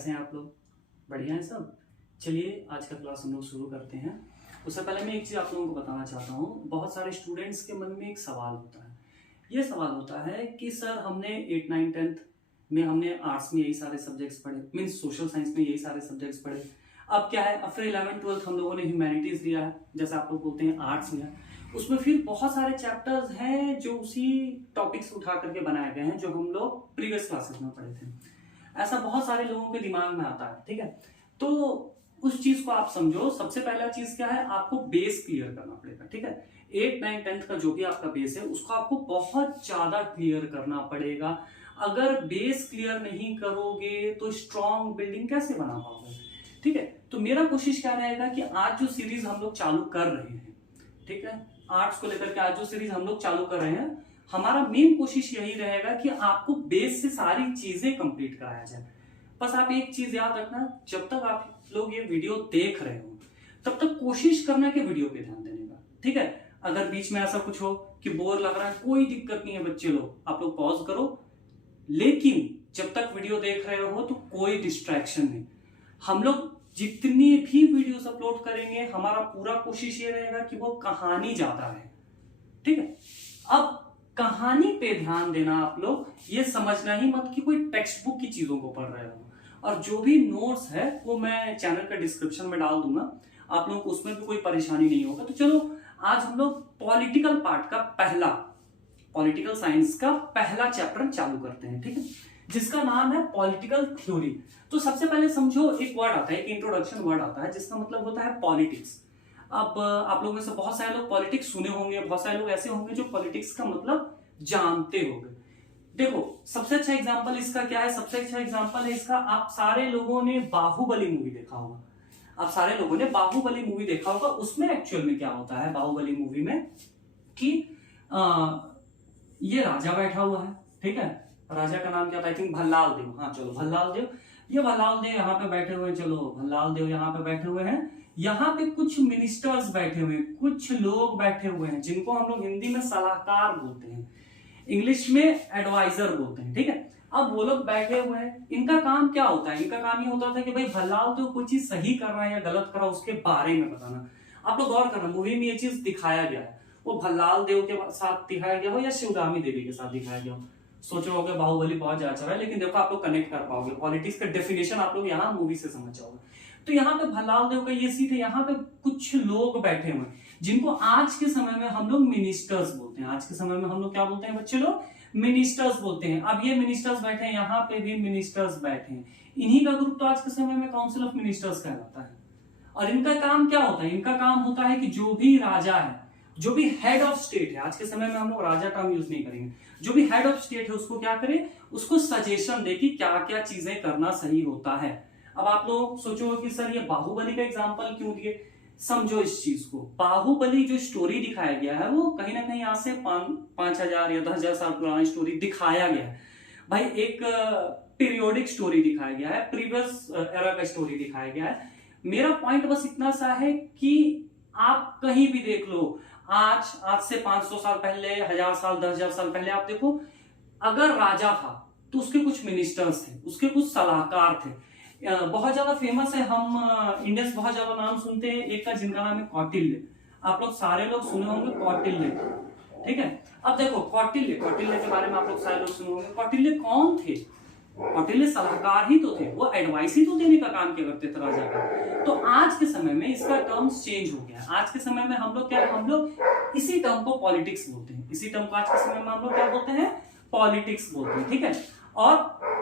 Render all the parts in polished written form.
कैसे हैं आप लोग? बढ़िया हैं सब। चलिए आज का क्लास हम लोग शुरू करते हैं। उससे पहले मैं एक चीज़ आप लोगों को बताना चाहता हूँ। बहुत सारे स्टूडेंट्स के मन में एक सवाल होता है। ये सवाल होता है कि सर हमने 8, 9, 10 में हमने आर्ट्स में यही सारे सब्जेक्ट्स पढ़े, मीन्स सोशल साइंस में यही सारे सब्जेक्ट्स पढ़े। अब क्या है, अब फिर 11th 12th हम लोगों ने ह्यूमैनिटीज़ लिया है, जैसे आप लोग बोलते हैं आर्ट्स लिया। उसमें फिर बहुत सारे चैप्टर्स हैं जो उसी टॉपिक्स उठा करके बनाए गए हैं जो हम लोग प्रीवियस क्लासेस में पढ़े थे। ऐसा बहुत सारे लोगों के दिमाग में आता है, ठीक है। तो उस चीज को आप समझो। सबसे पहला चीज क्या है, आपको बेस क्लियर करना पड़ेगा, ठीक है। 8, 9, 10 का जो भी आपका बेस है उसको आपको बहुत ज्यादा क्लियर करना पड़ेगा। अगर बेस क्लियर नहीं करोगे तो स्ट्रॉन्ग बिल्डिंग कैसे बना पाओगे, ठीक है। तो मेरा कोशिश क्या रहेगा कि आज जो सीरीज हम लोग चालू कर रहे हैं, ठीक है, आर्ट्स को लेकर के आज जो सीरीज हम लोग चालू कर रहे हैं, हमारा मेन कोशिश यही रहेगा कि आपको बेस से सारी चीजें कंप्लीट कराया जाए। बस आप एक चीज याद रखना, जब तक आप लोग ये वीडियो देख रहे हो तब तक कोशिश करना कि वीडियो पे ध्यान देने का, ठीक है। अगर बीच में ऐसा कुछ हो कि बोर लग रहा है, कोई दिक्कत नहीं है बच्चे लोग, आप लोग पॉज करो, लेकिन जब तक वीडियो देख रहे हो तो कोई डिस्ट्रैक्शन नहीं। हम लोग जितनी भी वीडियोस अपलोड करेंगे हमारा पूरा कोशिश ये रहेगा कि वो कहानी ज्यादा है, ठीक है। अब कहानी पे ध्यान देना, आप लोग ये समझना ही मत कि कोई टेक्स्ट बुक की चीजों को पढ़ रहे हो। और जो भी नोट्स है वो मैं चैनल का डिस्क्रिप्शन में डाल दूंगा, आप लोगों को उसमें भी कोई परेशानी नहीं होगा। तो चलो आज हम लोग पॉलिटिकल पार्ट का पॉलिटिकल साइंस का पहला चैप्टर चालू करते हैं, ठीक है, जिसका नाम है पॉलिटिकल थ्योरी। तो सबसे पहले समझो, एक वर्ड आता है, एक इंट्रोडक्शन वर्ड आता है जिसका मतलब होता है पॉलिटिक्स। अब आप लोगों में से बहुत सारे लोग पॉलिटिक्स सुने होंगे, बहुत सारे लोग ऐसे होंगे जो पॉलिटिक्स का मतलब जानते होंगे। देखो सबसे अच्छा एग्जांपल इसका क्या है, सबसे अच्छा एग्जांपल है इसका, आप सारे लोगों ने बाहुबली मूवी देखा होगा। आप सारे लोगों ने बाहुबली मूवी देखा होगा। उसमें एक्चुअल में क्या होता है बाहुबली मूवी में कि ये राजा बैठा हुआ है, ठीक है। राजा का नाम क्या था, आई थिंक भल्लाल देव। हाँ चलो भल्लाल देव, ये भल्लाल देव यहाँ पे बैठे हुए हैं। चलो भल्लाल देव यहाँ पे बैठे हुए हैं। यहाँ पे कुछ मिनिस्टर्स बैठे हुए हैं, कुछ लोग बैठे हुए हैं जिनको हम लोग हिंदी में सलाहकार बोलते हैं, इंग्लिश में एडवाइजर बोलते हैं, ठीक है। अब वो लोग बैठे हुए हैं, इनका काम क्या होता है, इनका काम ये होता था कि भाई भल्लाल देव कोई चीज सही कर रहा है या गलत कर रहा है उसके बारे में बताना। आप लोग गौर करना, मूवी में ये चीज दिखाया गया है, वो भल्लाल देव के साथ दिखाया गया हो या शिवगामी देवी के साथ दिखाया गया हो। सोचो होगे बाहुबली बहुत ज्यादा अच्छा है, लेकिन देखो आप लोग कनेक्ट कर पाओगे, पॉलिटिक्स का डेफिनेशन आप लोग यहाँ मूवी से समझ जाओगे। तो यहाँ पे भल्लाल देव का ये सीट है, यहाँ पे कुछ लोग बैठे हुए हैं जिनको आज के समय में हम लोग मिनिस्टर्स बोलते हैं। आज के समय में हम लोग क्या बोलते हैं बच्चे लोग, मिनिस्टर्स बोलते हैं। अब ये मिनिस्टर्स बैठे हैं, यहाँ पे भी मिनिस्टर्स बैठे हैं, इन्हीं का ग्रुप तो आज के समय में काउंसिल ऑफ मिनिस्टर्स कहलाता है। और इनका काम क्या होता है, इनका काम होता है कि जो भी राजा है, जो भी हेड ऑफ स्टेट है, आज के समय में हम लोग राजा टर्म यूज नहीं करेंगे, जो भी हेड ऑफ स्टेट है उसको क्या करें, उसको सजेशन दे कि क्या क्या चीजें करना सही होता है। अब आप लोग सोचो कि सर ये बाहुबली का एग्जांपल क्यों दिए, समझो इस चीज को। बाहुबली जो स्टोरी दिखाया गया है वो कहीं ना कहीं आज से 5,000 या 10,000 साल पुरानी स्टोरी दिखाया गया है भाई। एक पीरियोडिक स्टोरी दिखाया गया है, प्रीवियस एरा का स्टोरी दिखाया गया है। मेरा पॉइंट बस इतना सा है कि आप कहीं भी देख लो, आज से 500 साल पहले, 1,000 साल, 10,000 साल पहले आप देखो, अगर राजा था तो उसके कुछ मिनिस्टर्स थे, उसके कुछ सलाहकार थे। बहुत ज्यादा फेमस है, हम इंडियंस बहुत ज्यादा नाम सुनते हैं, एक का जिनका नाम है कौटिल्य। आप लोग सारे लोग सुने होंगे कौटिल्य, ठीक है। अब देखो कौटिल्य के बारे में आप लोग सारे लोग सुने होंगे। कौटिल्य कौन थे, कौटिल्य सलाहकार ही तो थे, वो एडवाइस ही तो देने का काम किया करते थे राजा का। तो आज के समय में इसका टर्म्स चेंज हो गया। आज के समय में हम लोग क्या है, हम लोग इसी टर्म को पॉलिटिक्स बोलते हैं। इसी टर्म को आज के समय में हम लोग क्या बोलते हैं, पॉलिटिक्स बोलते हैं, ठीक है। और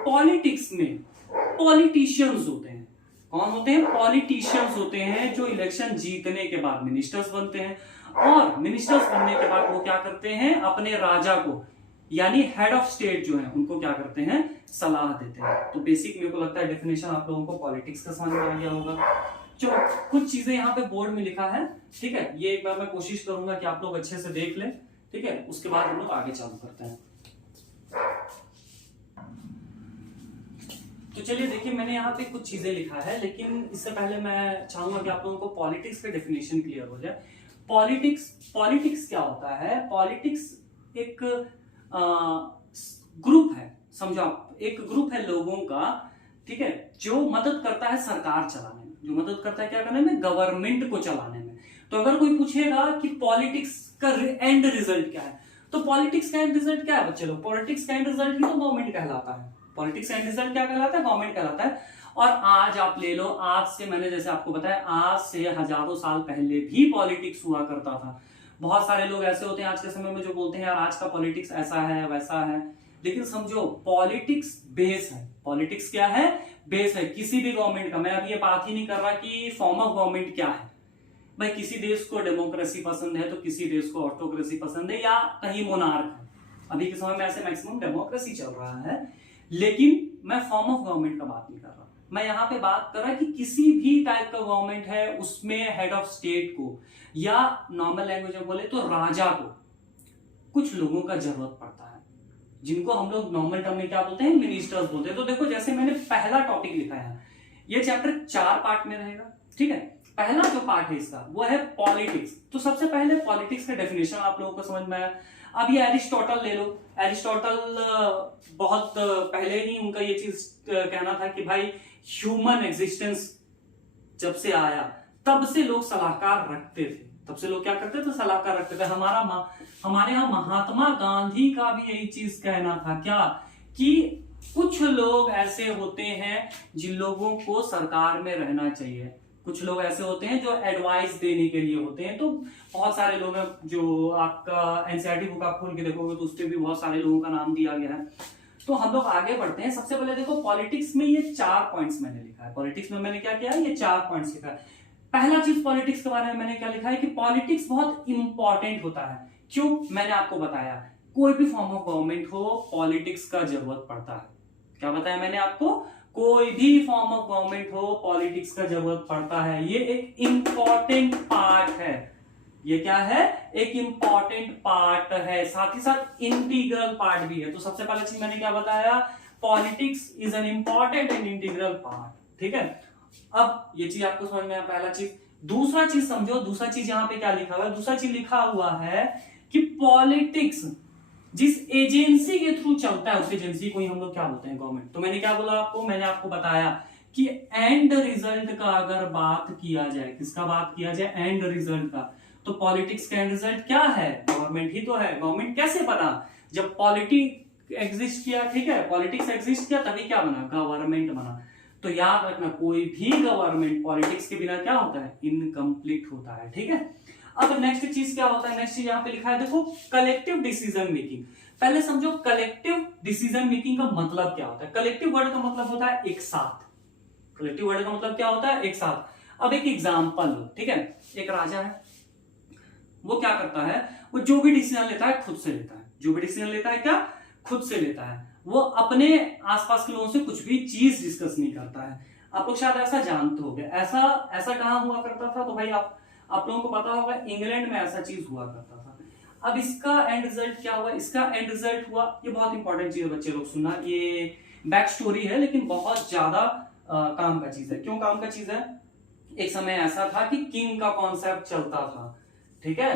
पॉलिटिक्स में पॉलिटिशियंस होते हैं। कौन होते हैं, पॉलिटिशियंस होते हैं, जो इलेक्शन जीतने के बाद मिनिस्टर्स बनते हैं। और मिनिस्टर्स बनने के बाद वो क्या करते हैं, अपने राजा को यानी हेड ऑफ स्टेट जो है उनको क्या करते हैं, सलाह देते हैं। तो बेसिक मेरे को लगता है डेफिनेशन आप लोगों को पॉलिटिक्स का समझ में आ गया होगा। जो कुछ चीजें यहाँ पे बोर्ड में लिखा है, ठीक है, ये एक बार मैं कोशिश करूंगा कि आप लोग अच्छे से देख लें, ठीक है। उसके बाद हम लोग आगे चालू करते हैं। तो चलिए देखिए, मैंने यहाँ पे कुछ चीजें लिखा है, लेकिन इससे पहले मैं चाहूंगा कि आप लोगों को पॉलिटिक्स का डेफिनेशन क्लियर हो जाए। पॉलिटिक्स क्या होता है, पॉलिटिक्स एक ग्रुप है, समझो आप, एक ग्रुप है लोगों का, ठीक है, जो मदद करता है सरकार चलाने में, जो मदद करता है क्या करने में, गवर्नमेंट को चलाने में। तो अगर कोई पूछेगा कि पॉलिटिक्स का एंड रिजल्ट क्या है, तो पॉलिटिक्स का एंड रिजल्ट क्या है बच्चे लोग, पॉलिटिक्स का एंड रिजल्ट ही तो गवर्नमेंट कहलाता है। पॉलिटिक्स का एंड रिजल्ट क्या कहलाता है, गवर्नमेंट कहलाता है। और आज आप ले लो, आज से मैंने जैसे आपको बताया, आज से हजारों साल पहले भी पॉलिटिक्स हुआ करता था। बहुत सारे लोग ऐसे होते हैं आज के समय में जो बोलते हैं यार आज का पॉलिटिक्स ऐसा है वैसा है, लेकिन समझो पॉलिटिक्स बेस है। पॉलिटिक्स क्या है, बेस है किसी भी गवर्नमेंट का। मैं अब ये बात ही नहीं कर रहा कि फॉर्म ऑफ गवर्नमेंट क्या है, भाई किसी देश को डेमोक्रेसी पसंद है तो किसी देश को ऑटोक्रेसी पसंद है, या कहीं मोनार्क है। अभी के समय में ऐसे मैक्सिमम डेमोक्रेसी चल रहा है, लेकिन मैं फॉर्म ऑफ गवर्नमेंट का बात नहीं कर रहा। मैं यहाँ पे बात कर रहा कि किसी भी टाइप का गवर्नमेंट है, उसमें हेड ऑफ स्टेट को या नॉर्मल लैंग्वेज में बोले तो राजा को कुछ लोगों का जरूरत पड़ता है, जिनको हम लोग नॉर्मल टर्म में क्या बोलते हैं, मिनिस्टर्स बोलते हैं। तो देखो जैसे मैंने पहला टॉपिक लिखा है, ये चैप्टर 4 पार्ट में रहेगा, ठीक है। पहला जो पार्ट है इसका वो है पॉलिटिक्स। तो सबसे पहले पॉलिटिक्स का डेफिनेशन आप लोगों को समझ में आया। अब ये एरिस्टोटल ले लो, एरिस्टोटल बहुत पहले ही उनका ये चीज कहना था कि भाई ह्यूमन एग्जिस्टेंस जब से आया तब से लोग सलाहकार रखते थे, तब से लोग क्या करते थे, सलाहकार रखते थे। हमारे यहाँ महात्मा गांधी का भी यही चीज कहना था, क्या कि कुछ लोग ऐसे होते हैं जिन लोगों को सरकार में रहना चाहिए, कुछ लोग ऐसे होते हैं जो एडवाइस देने के लिए होते हैं। तो बहुत सारे लोग हैं, जो आपका एनसीईआरटी बुक आप खोल के देखोगे तो उसपे भी बहुत सारे लोगों का नाम दिया गया है। तो हम लोग आगे बढ़ते हैं। सबसे पहले देखो पॉलिटिक्स में ये 4 पॉइंट्स मैंने लिखा है। पॉलिटिक्स में मैंने क्या किया है, ये 4 पॉइंट्स लिखा है। पहला चीज पॉलिटिक्स के बारे में मैंने क्या लिखा है कि पॉलिटिक्स बहुत इंपॉर्टेंट होता है। क्यों, मैंने आपको बताया कोई भी फॉर्म ऑफ गवर्नमेंट हो पॉलिटिक्स का जरूरत पड़ता है। क्या बताया मैंने आपको, कोई भी फॉर्म ऑफ गवर्नमेंट हो पॉलिटिक्स का जरूरत पड़ता है। ये एक इंपॉर्टेंट पार्ट है, ये क्या है, एक इंपॉर्टेंट पार्ट है, साथ ही साथ इंटीग्रल पार्ट भी है। तो सबसे पहला चीज मैंने क्या बताया, politics is an important and integral part, ठीक है। अब ये चीज आपको समझ में आया, पहला चीज। दूसरा चीज समझो, दूसरा चीज यहाँ पे क्या लिखा हुआ है, दूसरा चीज लिखा हुआ है कि पॉलिटिक्स जिस एजेंसी के थ्रू चलता है उस एजेंसी को ही हम लोग क्या बोलते हैं, गवर्नमेंट। तो मैंने क्या बोला आपको, मैंने आपको बताया कि एंड रिजल्ट का अगर बात किया जाए, किसका बात किया जाए, एंड रिजल्ट का, तो पॉलिटिक्स का एंड रिजल्ट क्या है, गवर्नमेंट ही तो है। गवर्नमेंट कैसे बना, जब पॉलिटिक्स एग्जिस्ट किया, ठीक है, पॉलिटिक्स एग्जिस्ट किया तभी क्या बना, गवर्नमेंट बना। तो याद रखना कोई भी गवर्नमेंट पॉलिटिक्स के बिना क्या होता है, इनकम्प्लीट होता है, ठीक है। अब नेक्स्ट चीज क्या होता है, नेक्स्ट चीज यहाँ पे लिखा है देखो, कलेक्टिव डिसीजन मेकिंग। पहले समझो कलेक्टिव डिसीजन मेकिंग का मतलब क्या होता है। कलेक्टिव वर्ड का मतलब होता है एक साथ, कलेक्टिव वर्ड का मतलब क्या होता है, एक साथ। अब एक एग्जांपल, ठीक है, एक राजा है, वो क्या करता है, वो जो भी डिसीजन लेता है खुद से लेता है, जो भी डिसीजन लेता है क्या, खुद से लेता है। वो अपने आसपास के लोगों से कुछ भी चीज डिस्कस नहीं करता है। आप लोग शायद ऐसा जानते होंगे, ऐसा कहां हुआ करता था, तो भाई आप लोगों को पता होगा इंग्लैंड में ऐसा चीज हुआ करता था। अब इसका एंड रिजल्ट क्या हुआ, इसका एंड रिजल्ट हुआ, ये बहुत इंपॉर्टेंट चीज है बच्चे लोग सुनना, ये बैक स्टोरी है लेकिन बहुत ज्यादा काम का चीज है। क्यों काम का चीज है, एक समय ऐसा था कि किंग का कॉन्सेप्ट चलता था, ठीक है,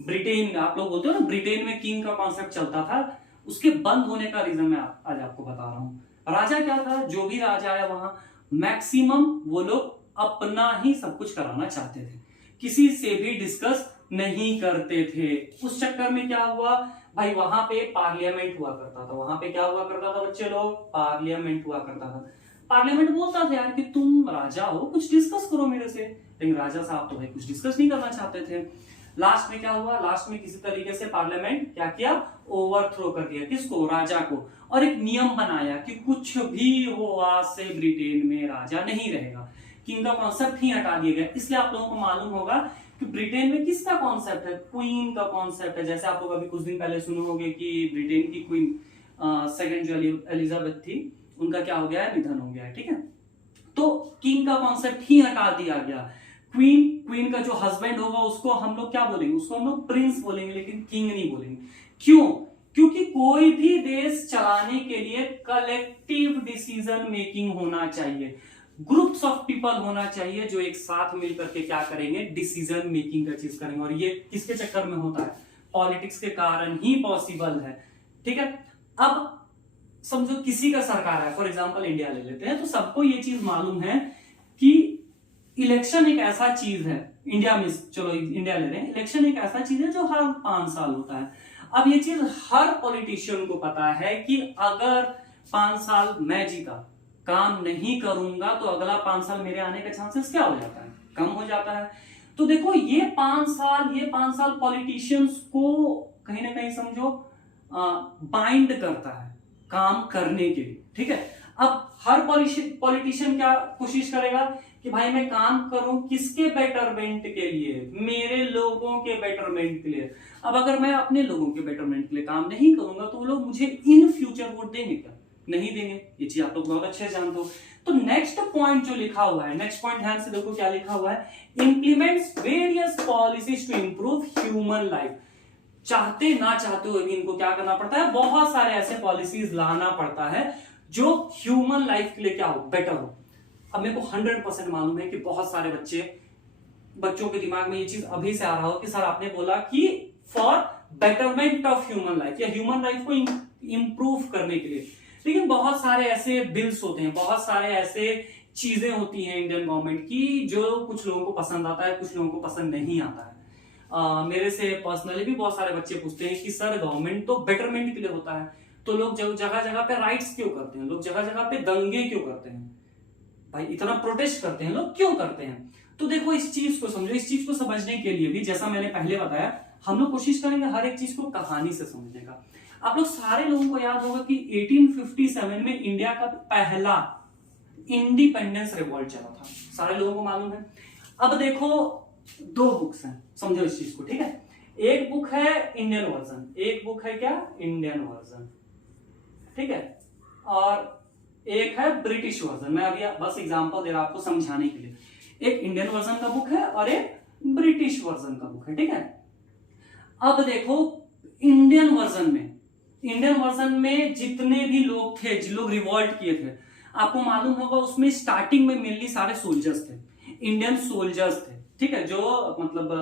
ब्रिटेन, आप लोग बोलते हो ना ब्रिटेन में किंग का कॉन्सेप्ट चलता था, उसके बंद होने का रीजन मैं आज आपको बता रहा हूं। राजा क्या था, जो भी राजा आया वहां मैक्सिमम वो लोग अपना ही सब कुछ कराना चाहते थे, किसी से भी डिस्कस नहीं करते थे। उस चक्कर में क्या हुआ भाई, वहां पे पार्लियामेंट हुआ करता था, वहां पे क्या हुआ करता था बच्चे लोग, पार्लियामेंट हुआ करता था। पार्लियामेंट बोलता था यार कि तुम राजा हो, कुछ डिस्कस करो मेरे से, लेकिन राजा साहब तो भाई कुछ डिस्कस नहीं करना चाहते थे। लास्ट में क्या हुआ, लास्ट में किसी तरीके से पार्लियामेंट क्या किया, ओवरथ्रो कर दिया, किसको, राजा को, और एक नियम बनाया कि कुछ भी हो आज से ब्रिटेन में राजा नहीं रहेगा, किंग का कॉन्सेप्ट ही हटा दिया गया। इसलिए आप लोगों को मालूम होगा कि ब्रिटेन में किसका कॉन्सेप्ट है, क्वीन का कॉन्सेप्ट है। जैसे आप लोग अभी कुछ दिन पहले सुने होंगे कि ब्रिटेन की क्वीन सेकंड जो एलिजाबेथ थी, उनका क्या हो गया है, निधन हो गया है, ठीक है। तो किंग का कॉन्सेप्ट ही हटा दिया गया। क्वीन का जो हस्बैंड होगा उसको हम लोग क्या बोलेंगे, उसको हम लोग प्रिंस बोलेंगे, लेकिन किंग नहीं बोलेंगे। क्यों, क्योंकि कोई भी देश चलाने के लिए कलेक्टिव डिसीजन मेकिंग होना चाहिए, ग्रुप्स ऑफ पीपल होना चाहिए जो एक साथ मिलकर के क्या करेंगे, डिसीजन मेकिंग का चीज करेंगे। और ये किसके चक्कर में होता है, पॉलिटिक्स के कारण ही पॉसिबल है, ठीक है। अब समझो किसी का सरकार है, फॉर एग्जांपल इंडिया ले लेते हैं, तो सबको ये चीज मालूम है कि इलेक्शन एक ऐसा चीज है इंडिया में, चलो इंडिया ले रहे हैं, इलेक्शन एक ऐसा चीज है जो हर 5 साल होता है। अब ये चीज हर पॉलिटिशियन को पता है कि अगर 5 साल मैं जीता, काम नहीं करूंगा, तो अगला 5 साल मेरे आने का चांसेस क्या हो जाता है, कम हो जाता है। तो देखो ये 5 साल पॉलिटिशियंस को कहीं ना कहीं समझो बाइंड करता है काम करने के लिए, ठीक है। अब हर पॉलिटिशियन क्या कोशिश करेगा कि भाई मैं काम करूं किसके बेटरमेंट के लिए, मेरे लोगों के बेटरमेंट के लिए। अब अगर मैं अपने लोगों के बेटरमेंट के लिए काम नहीं करूंगा तो वो लोग मुझे इन फ्यूचर वोट देंगे क्या, नहीं देंगे। ये चीज आप लोग बहुत अच्छे से जानते हो। तो नेक्स्ट पॉइंट जो लिखा हुआ है, नेक्स्ट पॉइंट ध्यान से देखो क्या लिखा हुआ है, implements various policies to improve human life. चाहते ना चाहते हुए भी इनको क्या करना पड़ता है, बहुत सारे ऐसे पॉलिसीज लाना पड़ता है जो ह्यूमन लाइफ के लिए क्या हो, बेटर हो। अब मेरे को 100% मालूम है कि बहुत सारे बच्चों के दिमाग में ये चीज अभी से आ रहा हो कि सर आपने बोला कि for betterment of human life, या ह्यूमन लाइफ को इंप्रूव करने के लिए। लेकिन बहुत सारे ऐसे बिल्स होते हैं, बहुत सारे ऐसे चीजें होती हैं इंडियन गवर्नमेंट की जो कुछ लोगों को पसंद आता है, कुछ लोगों को पसंद नहीं आता है। मेरे से पर्सनली भी बहुत सारे बच्चे पूछते हैं कि सर गवर्नमेंट तो बेटरमेंट के लिए होता है, तो लोग जगह जगह पे राइट्स क्यों करते हैं, लोग जगह जगह पे दंगे क्यों करते हैं, भाई इतना प्रोटेस्ट करते हैं लोग क्यों करते हैं। तो देखो इस चीज को समझो, इस चीज को समझने के लिए भी जैसा मैंने पहले बताया, हम लोग कोशिश करेंगे हर एक चीज को कहानी से समझने का। आप लोग सारे लोगों को याद होगा कि 1857 में इंडिया का पहला इंडिपेंडेंस रिवॉल्ट चला था, सारे लोगों को मालूम है। अब देखो 2 बुक्स हैं, समझो इस चीज को, ठीक है। एक बुक है इंडियन वर्जन, एक बुक है क्या, इंडियन वर्जन, ठीक है, और एक है ब्रिटिश वर्जन। मैं अभी बस एग्जांपल दे रहा हूं आपको समझाने के लिए। एक इंडियन वर्जन का बुक है और एक ब्रिटिश वर्जन का बुक है, ठीक है। अब देखो इंडियन वर्जन में जितने भी लोग थे, जिन लोग रिवॉल्ट किए थे, आपको मालूम होगा उसमें स्टार्टिंग में मेनली सारे सोल्जर्स थे, इंडियन सोल्जर्स थे, ठीक है, जो मतलब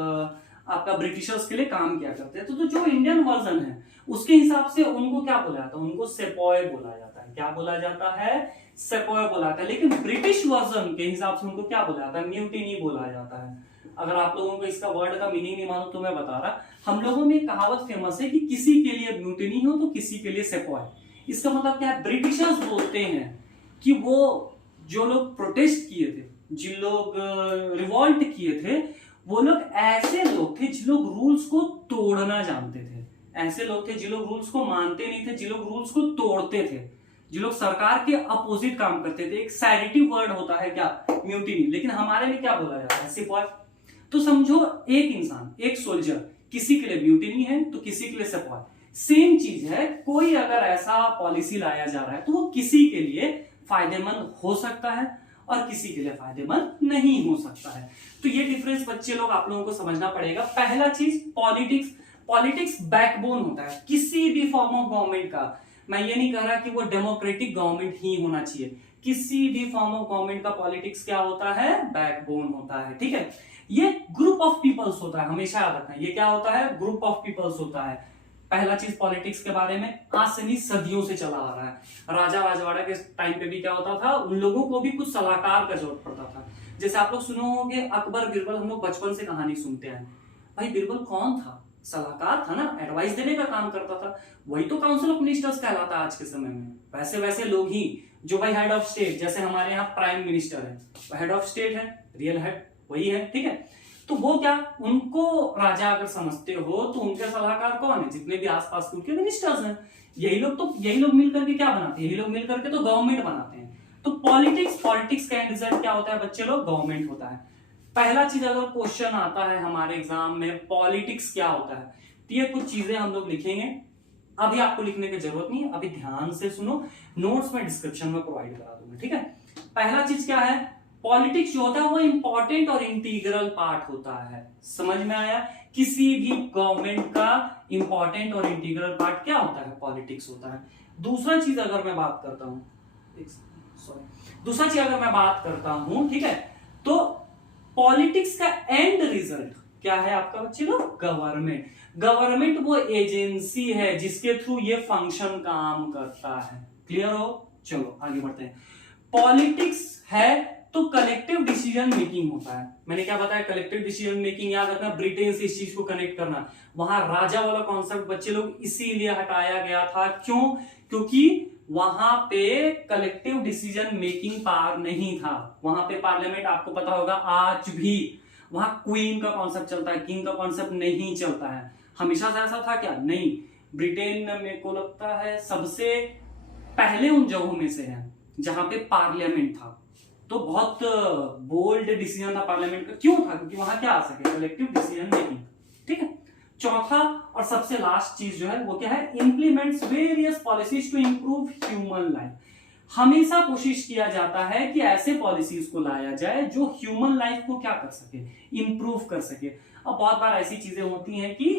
आपका ब्रिटिशर्स के लिए काम किया करते थे। तो जो इंडियन वर्जन है उसके हिसाब से उनको क्या बोला जाता है, उनको सेपॉय बोला जाता है। क्या बोला जाता है, सेपॉय बोला जाता है। लेकिन ब्रिटिश वर्जन के हिसाब से उनको क्या बोला जाता है, म्यूटिनी बोला जाता है। अगर आप लोगों को इसका वर्ड का मीनिंग नहीं मालूम तो मैं बता रहा, हम लोगों में एक कहावत फेमस है कि किसी के लिए म्यूटिनी हो तो किसी के लिए सेपॉय। इसका मतलब क्या है, ब्रिटिशर्स बोलते हैं कि वो जो लोग प्रोटेस्ट किए थे, जिन लोग रिवॉल्ट किए थे, वो लोग ऐसे लोग थे जिन लोग रूल्स को तोड़ना जानते थे, ऐसे लोग थे जिन लोग रूल्स को मानते नहीं थे, जिन लोग रूल्स को तोड़ते थे, जिन लोग सरकार के अपोजिट काम करते थे। एक सैडिटिव वर्ड होता है क्या, म्यूटिनी, लेकिन हमारे में क्या बोला जाता है, सिपॉय। तो समझो एक इंसान, एक सोल्जर, किसी के लिए म्यूटिनी है तो किसी के लिए सिपॉय। सेम चीज है, कोई अगर ऐसा पॉलिसी लाया जा रहा है तो वो किसी के लिए फायदेमंद हो सकता है और किसी के लिए फायदेमंद नहीं हो सकता है। तो ये डिफरेंस बच्चे लोग आप लोगों को समझना पड़ेगा। पहला चीज पॉलिटिक्स बैकबोन होता है किसी भी फॉर्म ऑफ गवर्नमेंट का। मैं ये नहीं कह रहा कि वो डेमोक्रेटिक गवर्नमेंट ही होना चाहिए, किसी भी फॉर्म ऑफ गवर्नमेंट का पॉलिटिक्स क्या होता है, बैकबोन होता है, ठीक है। ये ग्रुप ऑफ पीपल्स होता है, हमेशा याद रखना, ये क्या होता है, ग्रुप ऑफ पीपल्स होता है। पहला चीज पॉलिटिक्स के बारे में आज से नहीं सदियों से चला आ रहा है। राजा राजवाड़ा के टाइम पे भी क्या होता था, उन लोगों को भी कुछ सलाहकार का जरूरत पड़ता था। जैसे आप लोग सुने होंगे अकबर बीरबल, हम लोग बचपन से कहानी सुनते हैं। भाई बीरबल कौन था, सलाहकार था ना, एडवाइस देने का काम करता था। वही तो काउंसिल ऑफ मिनिस्टर्स कहलाता है आज के समय में। वैसे लोग ही जो भाई हेड ऑफ स्टेट, जैसे हमारे यहाँ प्राइम मिनिस्टर है, हेड ऑफ स्टेट है, रियल हेड वही है, ठीक है। तो वो क्या, उनको राजा अगर समझते हो तो उनके सलाहकार कौन है, जितने भी आसपास के उनके मिनिस्टर्स हैं। यही लोग मिलकर के क्या बनाते हैं, यही लोग मिलकर के तो गवर्नमेंट बनाते हैं। तो पॉलिटिक्स का एंड रिजल्ट क्या होता है बच्चे लोग, गवर्नमेंट होता है। पहला चीज अगर क्वेश्चन आता है हमारे एग्जाम में, पॉलिटिक्स क्या होता है, तो ये कुछ चीजें हम लोग लिखेंगे। अभी आपको लिखने की जरूरत नहीं है, अभी ध्यान से सुनो, नोट्स में डिस्क्रिप्शन में प्रोवाइड करा दूंगा, ठीक है। पहला चीज क्या है, पॉलिटिक्स जो होता है वो इंपॉर्टेंट और इंटीग्रल पार्ट होता है। समझ में आया, किसी भी गवर्नमेंट का इंपॉर्टेंट और इंटीग्रल पार्ट क्या होता है, पॉलिटिक्स होता है। दूसरा चीज अगर मैं बात करता हूं, ठीक है, तो पॉलिटिक्स का एंड रिजल्ट क्या है आपका बच्चे लोग, गवर्नमेंट वो एजेंसी है जिसके थ्रू ये फंक्शन काम करता है, क्लियर हो? चलो आगे बढ़ते हैं। पॉलिटिक्स है तो कलेक्टिव डिसीजन मेकिंग होता है। मैंने क्या बताया? कलेक्टिव डिसीजन मेकिंग याद रखना, ब्रिटेन से इस चीज को कनेक्ट करना। वहां राजा वाला कॉन्सेप्ट बच्चे लोग इसीलिए हटाया गया था। क्यों? क्योंकि वहां पे कलेक्टिव डिसीजन मेकिंग पावर नहीं था। वहां पे पार्लियामेंट, आपको पता होगा आज भी वहां क्वीन का कॉन्सेप्ट चलता है, किंग का कॉन्सेप्ट नहीं चलता है। हमेशा से ऐसा था क्या? नहीं। ब्रिटेन में मेरे को लगता है सबसे पहले उन जगहों में से है जहां पे पार्लियामेंट था। तो बहुत बोल्ड डिसीजन था पार्लियामेंट का। क्यों था? क्योंकि वहां क्या आ सके? Collective decision making. ठीक है। चौथा और सबसे लास्ट चीज जो है वो क्या है? Implements various policies to improve human life. हमेशा कोशिश किया जाता है कि ऐसे पॉलिसीज को लाया जाए जो ह्यूमन लाइफ को क्या कर सके? इंप्रूव कर सके। अब बहुत बार ऐसी चीजें होती हैं कि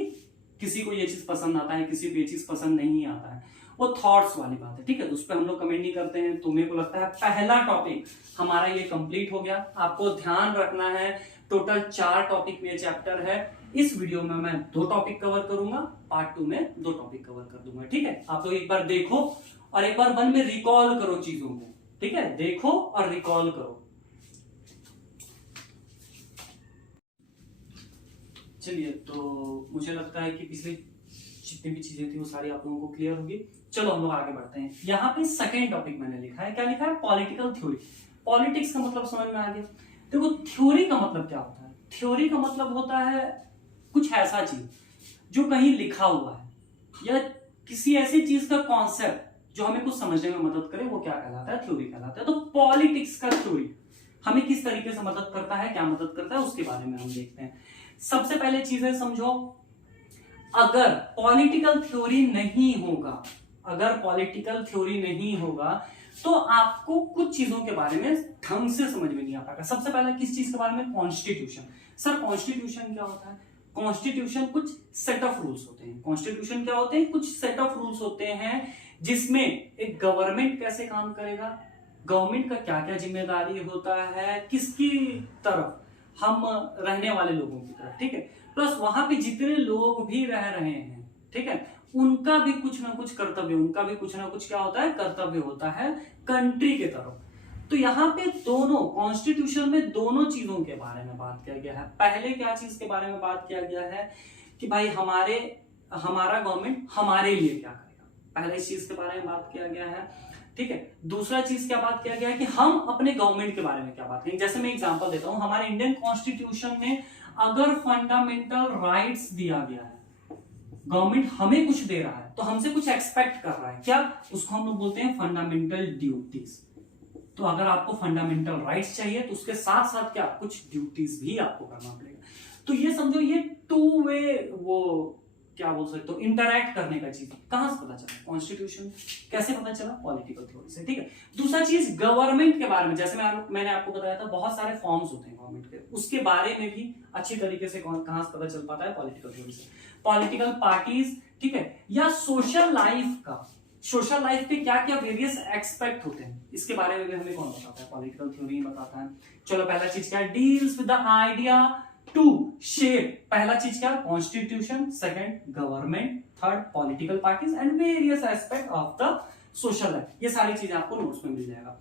किसी को ये चीज पसंद आता है, किसी को ये चीज पसंद नहीं आता है, वो थॉट्स वाली बात है। ठीक है, तो उस पर हम लोग कमेंट नहीं करते हैं। तो मेरे को लगता है पहला टॉपिक हमारा ये कंप्लीट हो गया। आपको ध्यान रखना है टोटल 4 टॉपिक में चैप्टर है। इस वीडियो में मैं 2 टॉपिक कवर करूंगा, पार्ट 2 में 2 टॉपिक कवर कर दूंगा। ठीक है, आप लोग एक बार देखो और एक बार मन में रिकॉल करो चीजों को। ठीक है, देखो और रिकॉल करो। चलिए, तो मुझे लगता है कि पिछले जितनी भी चीजें थी वो सारी आप लोगों को क्लियर होगी। चलो हम लोग आगे बढ़ते हैं। यहाँ पे सेकेंड टॉपिक मैंने लिखा है, क्या लिखा है? Political theory. पॉलिटिक्स का मतलब समझ में आ गया। देखो, थ्योरी का मतलब क्या होता है? थ्योरी का मतलब होता है कुछ ऐसा चीज जो कहीं लिखा हुआ है या किसी ऐसी चीज का कॉन्सेप्ट जो हमें कुछ समझने में मदद करे, वो क्या कहलाता है? थ्योरी कहलाता है। तो पॉलिटिक्स का थ्योरी हमें किस तरीके से मदद करता है, क्या मदद करता है, उसके बारे में हम देखते हैं। सबसे पहले चीजें समझो, अगर पॉलिटिकल थ्योरी नहीं होगा, अगर पॉलिटिकल थ्योरी नहीं होगा तो आपको कुछ चीजों के बारे में ढंग से समझ में नहीं आ पाएगा। सबसे पहले किस चीज के बारे में? कॉन्स्टिट्यूशन। सर कॉन्स्टिट्यूशन क्या होता है? कॉन्स्टिट्यूशन कुछ सेट ऑफ रूल्स होते हैं। कॉन्स्टिट्यूशन क्या होते हैं? कुछ सेट ऑफ रूल्स होते हैं जिसमें एक गवर्नमेंट कैसे काम करेगा, गवर्नमेंट का क्या क्या जिम्मेदारी होता है, किसकी तरफ, हम रहने वाले लोगों की तरफ। ठीक है, प्लस वहां पे जितने लोग भी रह रहे हैं, ठीक है, उनका भी कुछ ना कुछ कर्तव्य, उनका भी कुछ ना कुछ क्या होता है? कर्तव्य होता है कंट्री के तरफ। तो यहाँ पे दोनों कॉन्स्टिट्यूशन में दोनों चीजों के बारे में बात किया गया है। पहले क्या चीज के बारे में बात किया गया है कि भाई हमारा गवर्नमेंट हमारे लिए क्या करेगा, पहले इस चीज के बारे में बात किया गया है। ठीक है, दूसरा चीज क्या बात किया गया है कि हम अपने गवर्नमेंट के बारे में क्या बात करेंगे। जैसे मैं एग्जांपल देता हूं, हमारे इंडियन कॉन्स्टिट्यूशन में अगर फंडामेंटल राइट्स दिया गया है, गवर्नमेंट हमें कुछ दे रहा है तो हमसे कुछ एक्सपेक्ट कर रहा है, क्या? उसको हम लोग बोलते हैं फंडामेंटल ड्यूटीज। तो अगर आपको फंडामेंटल राइट्स चाहिए तो उसके साथ साथ क्या, कुछ ड्यूटीज भी आपको करना पड़ेगा। तो ये समझो, ये 2 वे वो क्या बोल सकते हो, इंटरैक्ट करने का चीज। कहां से पता चला? कॉन्स्टिट्यूशन। कैसे पता चला? पॉलिटिकल थ्योरी से। ठीक है, दूसरा चीज गवर्नमेंट के बारे में, जैसे मैंने आपको बताया था बहुत सारे फॉर्म्स होते हैं गवर्नमेंट के, उसके बारे में भी अच्छी तरीके से कहां से पता चल पाता है? पॉलिटिकल थ्योरी से। पॉलिटिकल पार्टीज, ठीक है, या सोशल लाइफ का, सोशल लाइफ के क्या क्या वेरियस एक्सपेक्ट होते हैं, इसके बारे में भी हमें कौन बताता है? पॉलिटिकल थ्योरी बताता है। चलो, पहला चीज क्या है? Deals with the idea to shape. पहला चीज क्या? Constitution, second government, third political parties and various aspect of the social life. ये सारी चीजें आपको नोट्स में मिल जाएगा।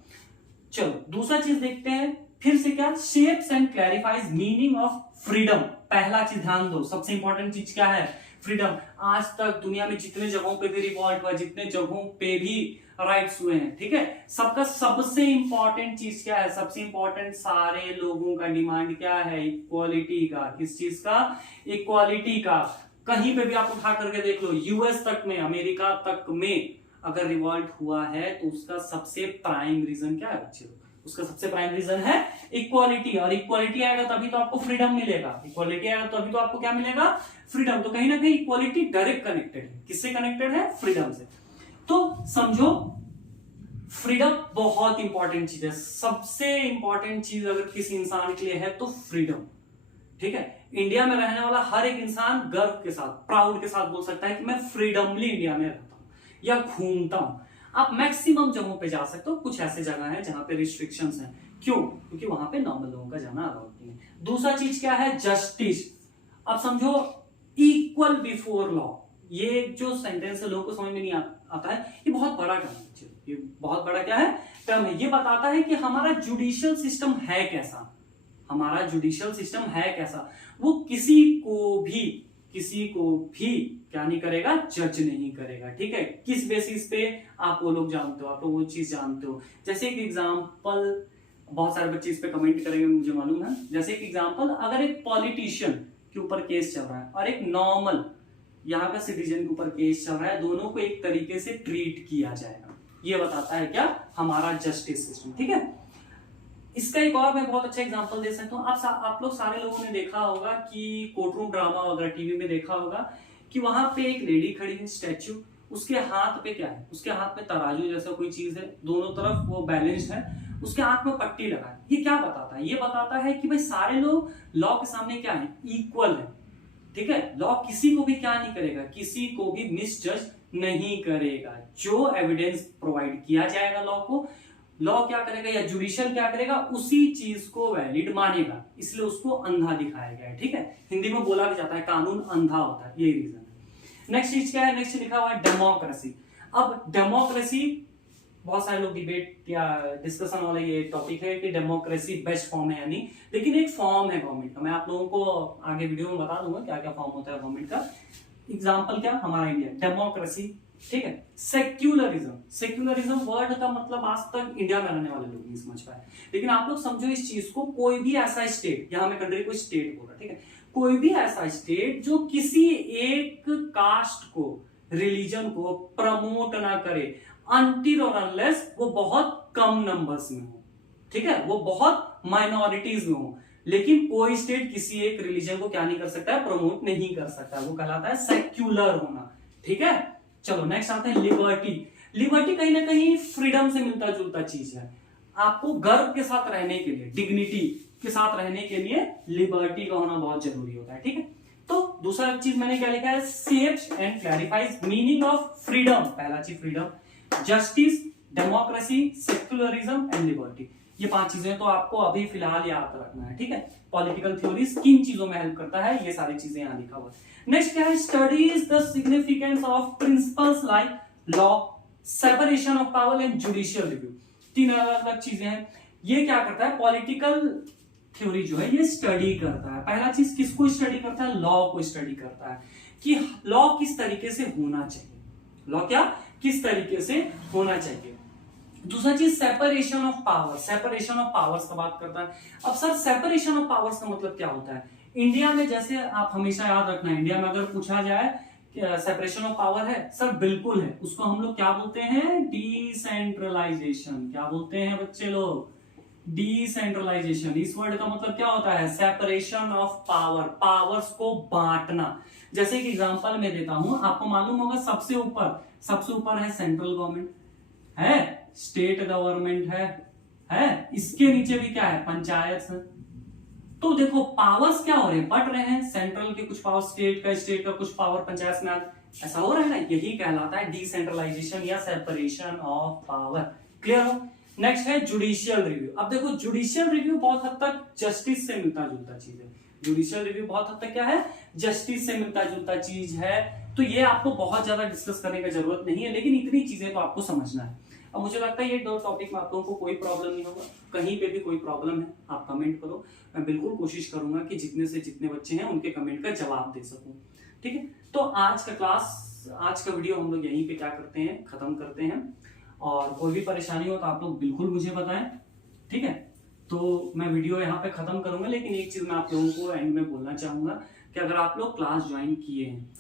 चलो, दूसरा चीज देखते हैं फिर से, क्या? Shapes and clarifies meaning of freedom. पहला चीज ध्यान दो, सबसे इंपॉर्टेंट चीज क्या है? फ्रीडम। आज तक दुनिया में जितने जगहों पे भी रिवॉल्ट हुआ, जितने जगहों पे भी राइट्स हुए हैं, ठीक है, सबका सबसे इंपॉर्टेंट चीज क्या है? सबसे इंपॉर्टेंट सारे लोगों का डिमांड क्या है? इक्वालिटी का। किस चीज का? इक्वालिटी का। कहीं पे भी आप उठा करके देख लो, यूएस तक में, अमेरिका तक में अगर रिवॉल्ट हुआ है तो उसका सबसे प्राइम रीजन क्या है बच्चे लोग? उसका सबसे प्राइम रीजन है इक्वालिटी। और इक्वालिटी आएगा तभी तो आपको फ्रीडम मिलेगा। इक्वालिटी आएगा तो अभी तो आपको क्या मिलेगा? फ्रीडम। तो कहीं ना कहीं इक्वालिटी डायरेक्ट कनेक्टेड है। किससे कनेक्टेड है? फ्रीडम से। तो समझो, फ्रीडम बहुत इंपॉर्टेंट चीज है। सबसे इंपॉर्टेंट चीज अगर किसी इंसान के लिए है तो फ्रीडम। ठीक है, इंडिया में रहने वाला हर एक इंसान गर्व के साथ, प्राउड के साथ बोल सकता है कि मैं फ्रीडमली इंडिया में रहता हूं या घूमता हूं। आप मैक्सिमम जगहों पे जा सकते हो, कुछ ऐसे जगह है जहां पे रिस्ट्रिक्शंस हैं। क्यों? क्योंकि वहां पे नॉर्मल लोगों का जाना अलाउड नहीं है। दूसरा चीज क्या है? जस्टिस। अब समझो, इक्वल बिफोर लॉ। ये जो सेंटेंस है लोगों को समझ में नहीं आता है, ये बहुत बड़ा टर्म है। ये बहुत बड़ा क्या है, टर्म है। ये बताता है कि हमारा जुडिशियल सिस्टम है कैसा, हमारा जुडिशियल सिस्टम है कैसा। वो किसी को भी क्या नहीं करेगा, जज नहीं करेगा। ठीक है, किस बेसिस पे, आप वो लोग जानते हो, आप लोग वो चीज जानते हो। जैसे एक एग्जांपल, बहुत सारे बच्चे इस पे कमेंट करेंगे मुझे मालूम है। जैसे एक एग्जांपल, अगर एक पॉलिटिशियन के ऊपर केस चल रहा है और एक नॉर्मल यहाँ का सिटीजन के ऊपर केस चल रहा है, दोनों को एक तरीके से ट्रीट किया जाएगा। ये बताता है क्या, हमारा जस्टिस सिस्टम। ठीक है, इसका एक और मैं बहुत अच्छा एग्जांपल दे सकता हूँ। आप लोग सारे लोगों ने देखा होगा कि कोर्ट रूम ड्रामा वगैरह टीवी में देखा होगा कि वहां पे एक लेडी खड़ी है, स्टैच्यू, उसके हाथ पे क्या है, उसके हाथ में तराजू जैसा कोई चीज है, दोनों तरफ वो बैलेंस्ड है, उसके हाथ में पट्टी लगा है। ये क्या बताता है, ये बताता है कि भाई सारे लोग लॉ के सामने क्या है, इक्वल है। ठीक है, लॉ किसी को भी क्या नहीं करेगा, किसी को भी मिसजज नहीं करेगा। जो एविडेंस प्रोवाइड किया जाएगा लॉ को, लॉ क्या करेगा या जुडिशियल क्या करेगा, उसी चीज को वैलिड मानेगा, इसलिए उसको अंधा दिखाया गया है। ठीक है, हिंदी में बोला भी जाता है कानून अंधा होता है, यही रीजन है। नेक्स्ट चीज क्या है, नेक्स्ट लिखा हुआ है डेमोक्रेसी। अब डेमोक्रेसी, बहुत सारे लोग डिबेट या डिस्कशन वाला ये टॉपिक है कि डेमोक्रेसी बेस्ट फॉर्म है या नहीं, लेकिन एक फॉर्म है गवर्नमेंट का। मैं आप लोगों को आगे वीडियो में बता दूंगा क्या क्या फॉर्म होता है गवर्नमेंट का। एग्जाम्पल क्या, हमारा इंडिया, डेमोक्रेसी। ठीक है, सेक्युलरिज्म, सेक्युलरिज्म वर्ड का मतलब आज तक इंडिया में रहने वाले लोग नहीं समझ पाए, लेकिन आप लोग समझो इस चीज को, कोई भी ऐसा स्टेट, यहाँ में कंट्री को स्टेट बोल रहा, ठीक है, कोई भी ऐसा स्टेट जो किसी एक कास्ट को, रिलीजन को प्रमोट ना करे अनटिल और अनलेस वो बहुत कम नंबर्स में हो। ठीक है, वो बहुत माइनॉरिटीज में हो, लेकिन कोई स्टेट किसी एक रिलीजन को क्या नहीं कर सकता है, प्रमोट नहीं कर सकता, वो कहलाता है सेक्युलर होना। ठीक है, चलो नेक्स्ट आते हैं लिबर्टी। लिबर्टी कहीं ना कहीं फ्रीडम से मिलता जुलता चीज है। आपको गर्व के साथ रहने के लिए, डिग्निटी के साथ रहने के लिए लिबर्टी का होना बहुत जरूरी होता है। ठीक है, तो दूसरा चीज मैंने क्या लिखा है, shapes and clarifies meaning of freedom. पहला चीज freedom, justice, democracy, secularism and liberty. ये 5 चीजें तो आपको अभी फिलहाल याद रखना है। ठीक है, पॉलिटिकल थ्योरीज किन चीजों में हेल्प करता है, ये सारी चीजें यहां लिखा हुआ है। नेक्स्ट क्या है, studies the significance of principles like law, separation of power and judicial review. 3 अलग अलग चीजें हैं। ये क्या करता है, पॉलिटिकल थ्योरी जो है ये स्टडी करता है। पहला चीज किसको स्टडी करता है, लॉ को स्टडी करता है कि लॉ किस तरीके से होना चाहिए, लॉ क्या किस तरीके से होना चाहिए। दूसरा चीज separation of power, separation of powers का बात करता है। अब सर सेपरेशन ऑफ पावर्स का मतलब क्या होता है, इंडिया में जैसे आप हमेशा याद रखना, इंडिया में अगर पूछा जाए सेपरेशन ऑफ पावर है, सर बिल्कुल है। उसको हम लोग क्या बोलते हैं, डिसेंट्रलाइजेशन। क्या बोलते हैं बच्चे लोग, डिसेंट्रलाइजेशन। इस वर्ड का मतलब क्या होता है, सेपरेशन ऑफ पावर, पावर्स को बांटना। जैसे एक एग्जांपल मैं देता हूं, आपको मालूम होगा सबसे ऊपर है सेंट्रल गवर्नमेंट, है स्टेट गवर्नमेंट, है इसके नीचे भी क्या है, पंचायत है। तो देखो पावर्स क्या हो रहे हैं, बढ़ रहे हैं, सेंट्रल के कुछ पावर स्टेट का कुछ पावर पंचायत में, ऐसा हो रहा है ना, यही कहलाता है डिसेंट्रलाइजेशन या सेपरेशन ऑफ पावर। क्लियर हो। नेक्स्ट है जुडिशियल रिव्यू। अब देखो जुडिशियल रिव्यू बहुत हद तक जस्टिस से मिलता जुलता चीज है। जुडिशियल रिव्यू बहुत हद तक क्या है, जस्टिस से मिलता जुलता चीज है। तो ये आपको बहुत ज्यादा डिस्कस करने की जरूरत नहीं है, लेकिन इतनी चीजें तो आपको समझना है। अब मुझे लगता है ये 2 टॉपिक में आप लोगों को कोई प्रॉब्लम नहीं होगा। कहीं पे भी कोई प्रॉब्लम है आप कमेंट करो, मैं बिल्कुल कोशिश करूंगा कि जितने से जितने बच्चे हैं उनके कमेंट का जवाब दे सकूं। ठीक है, तो आज का वीडियो हम लोग यहीं पे क्या करते हैं, खत्म करते हैं। और कोई भी परेशानी हो तो आप लोग बिल्कुल मुझे बताएं। ठीक है, तो मैं वीडियो यहाँ पे खत्म करूंगा, लेकिन एक चीज मैं आप लोगों को एंड में बोलना चाहूंगा कि अगर आप लोग क्लास ज्वाइन किए हैं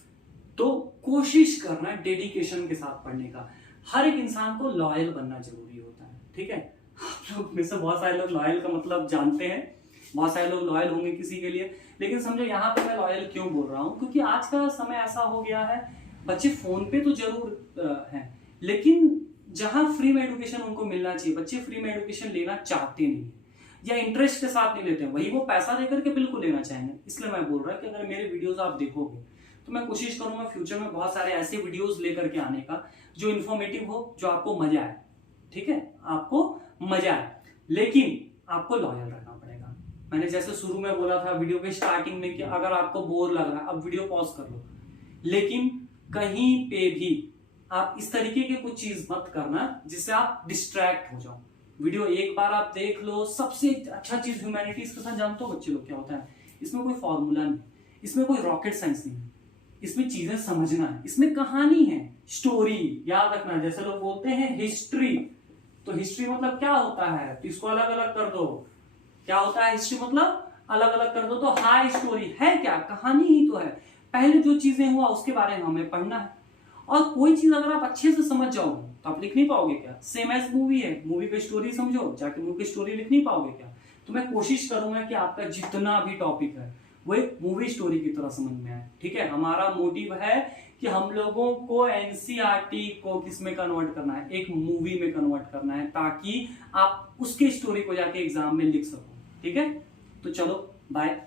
तो कोशिश करना डेडिकेशन के साथ पढ़ने का। हर एक इंसान को लॉयल बनना जरूरी होता है। ठीक है, आप लोग में से बहुत सारे लोग लॉयल का मतलब जानते हैं, बहुत सारे लोग लॉयल होंगे किसी के लिए, लेकिन समझो यहाँ पे मैं लॉयल क्यों बोल रहा हूँ, क्योंकि आज का समय ऐसा हो गया है, बच्चे फोन पे तो जरूर हैं, लेकिन जहां फ्री में एजुकेशन उनको मिलना चाहिए, बच्चे फ्री में एजुकेशन लेना चाहते नहीं या इंटरेस्ट के साथ नहीं लेते हैं, वही वो पैसा देकर के बिल्कुल लेना चाहेंगे। इसलिए मैं बोल रहा कि अगर मेरे वीडियोस आप देखोगे तो मैं कोशिश करूंगा फ्यूचर में बहुत सारे ऐसे वीडियोस लेकर के आने का जो इन्फॉर्मेटिव हो, जो आपको मजा आए। ठीक है, आपको मजा आए, लेकिन आपको लॉयल रहना पड़ेगा। मैंने जैसे शुरू में बोला था वीडियो के स्टार्टिंग में कि अगर आपको बोर लग रहा है अब वीडियो पॉज कर लो, लेकिन कहीं पे भी आप इस तरीके के कुछ चीज मत करना जिससे आप डिस्ट्रैक्ट हो जाओ। वीडियो एक बार आप देख लो। सबसे अच्छा चीज ह्यूमैनिटीज के साथ जानते हो बच्चे लोग क्या होता है, इसमें कोई फॉर्मूला नहीं, इसमें कोई रॉकेट साइंस नहीं है, इसमें चीजें समझना है, इसमें कहानी है, स्टोरी याद रखना। जैसे लोग बोलते हैं हिस्ट्री, तो हिस्ट्री मतलब क्या होता है, तो इसको अलग अलग कर दो। क्या होता है हिस्ट्री मतलब अलग अलग कर दो, तो हाई स्टोरी है क्या, कहानी ही तो है। पहले जो चीजें हुआ उसके बारे में हमें पढ़ना है, और कोई चीज अगर आप अच्छे से समझ जाओ तो आप लिख नहीं पाओगे क्या। सेम एज मूवी है, मूवी की स्टोरी समझो, जाके मूवी की स्टोरी लिख नहीं पाओगे क्या। तो मैं कोशिश करूंगा कि आपका जितना भी टॉपिक है वो एक मूवी स्टोरी की तरह समझ में आए। ठीक है, हमारा मोटिव है कि हम लोगों को एनसीईआरटी को किस में कन्वर्ट करना है, एक मूवी में कन्वर्ट करना है, ताकि आप उसकी स्टोरी को जाके एग्जाम में लिख सको। ठीक है, तो चलो बाय।